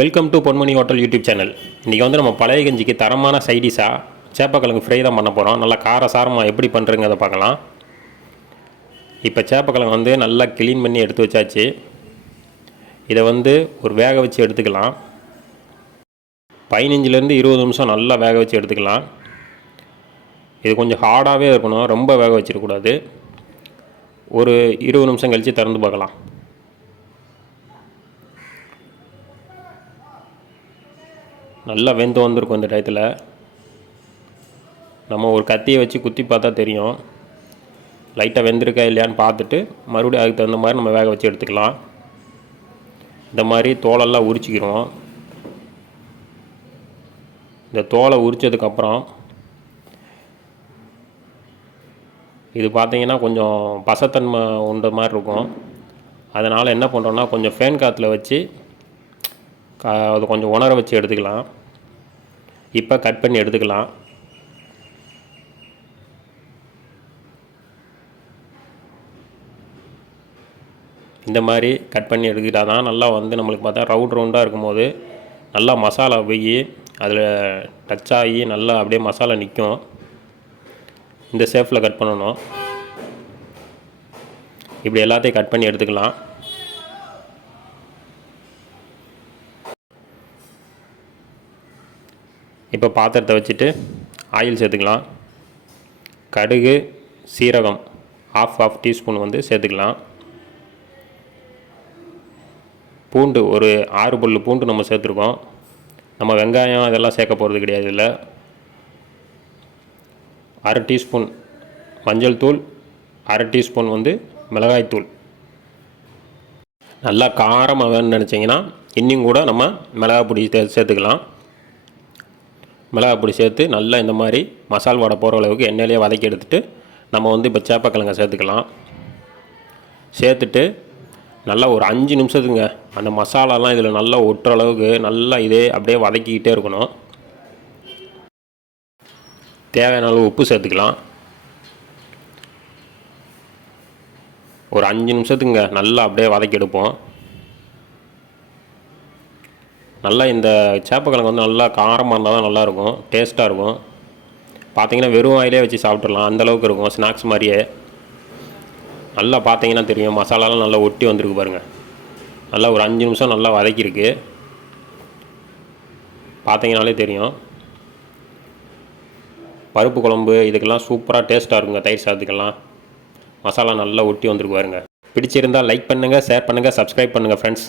Welcome to Ponmani hotel YouTube channel இன்றைக்கி வந்து நம்ம பழைய கஞ்சிக்கு தரமான சைடிஷாக சேப்பக்கிழங்கு ஃப்ரை தான் பண்ண போகிறோம் நல்லா காரசாரமாக எப்படி பண்ணுறங்கிறத பார்க்கலாம். இப்போ சேப்பக்கிழங்கு வந்து நல்லா க்ளீன் பண்ணி எடுத்து வச்சாச்சு. இதை வந்து ஒரு வேக வச்சு எடுத்துக்கலாம். பதினஞ்சுலேருந்து இருபது நிமிஷம் நல்லா வேக வச்சு எடுத்துக்கலாம். இது கொஞ்சம் ஹார்டாகவே இருக்கணும். ரொம்ப வேக வச்சிடக்கூடாது. ஒரு இருபது நிமிஷம் கழித்து திறந்து பார்க்கலாம். நல்லா வெந்து வந்திருக்கும் இந்த டயத்தில். நம்ம ஒரு கத்தியை வச்சு குத்தி பார்த்தா தெரியும். லைட்டாக வெந்திருக்கா இல்லையான்னு பார்த்துட்டு மறுபடியும் அதுக்கு தகுந்த மாதிரி நம்ம வேக வச்சு எடுத்துக்கலாம். இந்த மாதிரி தோலெல்லாம் உரிச்சிக்கிறோம் இந்த தோலை உரித்ததுக்கப்புறம் இது பார்த்தீங்கன்னா கொஞ்சம் பசத்தன்மை உண்ட மாதிரி இருக்கும். அதனால் என்ன பண்ணுறோன்னா கொஞ்சம் ஃபேன் காற்றுல வச்சு அது கொஞ்சம் உணர வச்சு எடுத்துக்கலாம். இப்போ கட் பண்ணி எடுத்துக்கலாம். இந்த மாதிரி கட் பண்ணி எடுத்துக்கிட்டால் தான் நல்லா வந்து நம்மளுக்கு பார்த்தா ரவுண்ட் ரவுண்டாக இருக்கும்போது நல்லா மசாலா போய் அதில் டச் ஆகி நல்லா அப்படியே மசாலா நிற்கும் இந்த ஷேஃபில் கட் பண்ணணும். இப்படி எல்லாத்தையும் கட் பண்ணி எடுத்துக்கலாம். இப்போ பாத்திரத்தை வச்சுட்டு ஆயில் சேர்த்துக்கலாம். கடுகு சீரகம் ஆஃப் ஆஃப் டீஸ்பூன் வந்து சேர்த்துக்கலாம். பூண்டு ஒரு ஆறு பல் பூண்டு நம்ம சேர்த்துருக்கோம். நம்ம வெங்காயம் அதெல்லாம் சேர்க்க போகிறது கிடையாது இதில். அரை டீஸ்பூன் மஞ்சள் தூள் அரை டீஸ்பூன் வந்து மிளகாய்த்தூள் நல்லா காரமாக வேணும்னு நினச்சிங்கன்னா இன்னும் கூட நம்ம மிளகாய் பொடி சே சேர்த்துக்கலாம். மிளகாய் பொடி சேர்த்து நல்லா இந்த மாதிரி மசால் வடை போகிற அளவுக்கு எண்ணெயிலே வதக்கி எடுத்துகிட்டு நம்ம வந்து இப்போ சேப்பக்கிழங்க சேர்த்துக்கலாம். சேர்த்துட்டு நல்லா ஒரு அஞ்சு நிமிஷத்துங்க அந்த மசாலாலாம் இதில் நல்லா ஒட்டுற அளவுக்கு நல்லா இதே அப்படியே வதக்கிக்கிட்டே இருக்கணும். தேவையான அளவு உப்பு சேர்த்துக்கலாம். ஒரு அஞ்சு நிமிஷத்துக்குங்க. நல்லா அப்படியே வதக்கி எடுப்போம். நல்லா இந்த சேப்பக்கிழங்கு வந்து நல்லா காரமாக இருந்தால் தான் நல்லாயிருக்கும். டேஸ்ட்டாக இருக்கும். பார்த்தீங்கன்னா வெறும் ஆயிலே வச்சு சாப்பிட்றலாம் அந்தளவுக்கு இருக்கும். ஸ்நாக்ஸ் மாதிரியே. நல்லா பார்த்தீங்கன்னா தெரியும். மசாலாலாம் நல்லா ஒட்டி வந்திருக்கு பாருங்கள் நல்லா ஒரு அஞ்சு நிமிஷம் நல்லா வதக்கியிருக்கு. பார்த்தீங்கனாலே தெரியும். பருப்பு குழம்பு இதுக்கெல்லாம் சூப்பராக டேஸ்ட்டாக இருக்குங்க. தயிர் சாதத்துக்கெல்லாம். மசாலா நல்லா ஒட்டி வந்துருக்கு பாருங்க. பிடிச்சிருந்தால் லைக் பண்ணுங்கள் ஷேர் பண்ணுங்கள் சப்ஸ்கிரைப் பண்ணுங்கள் ஃப்ரெண்ட்ஸ்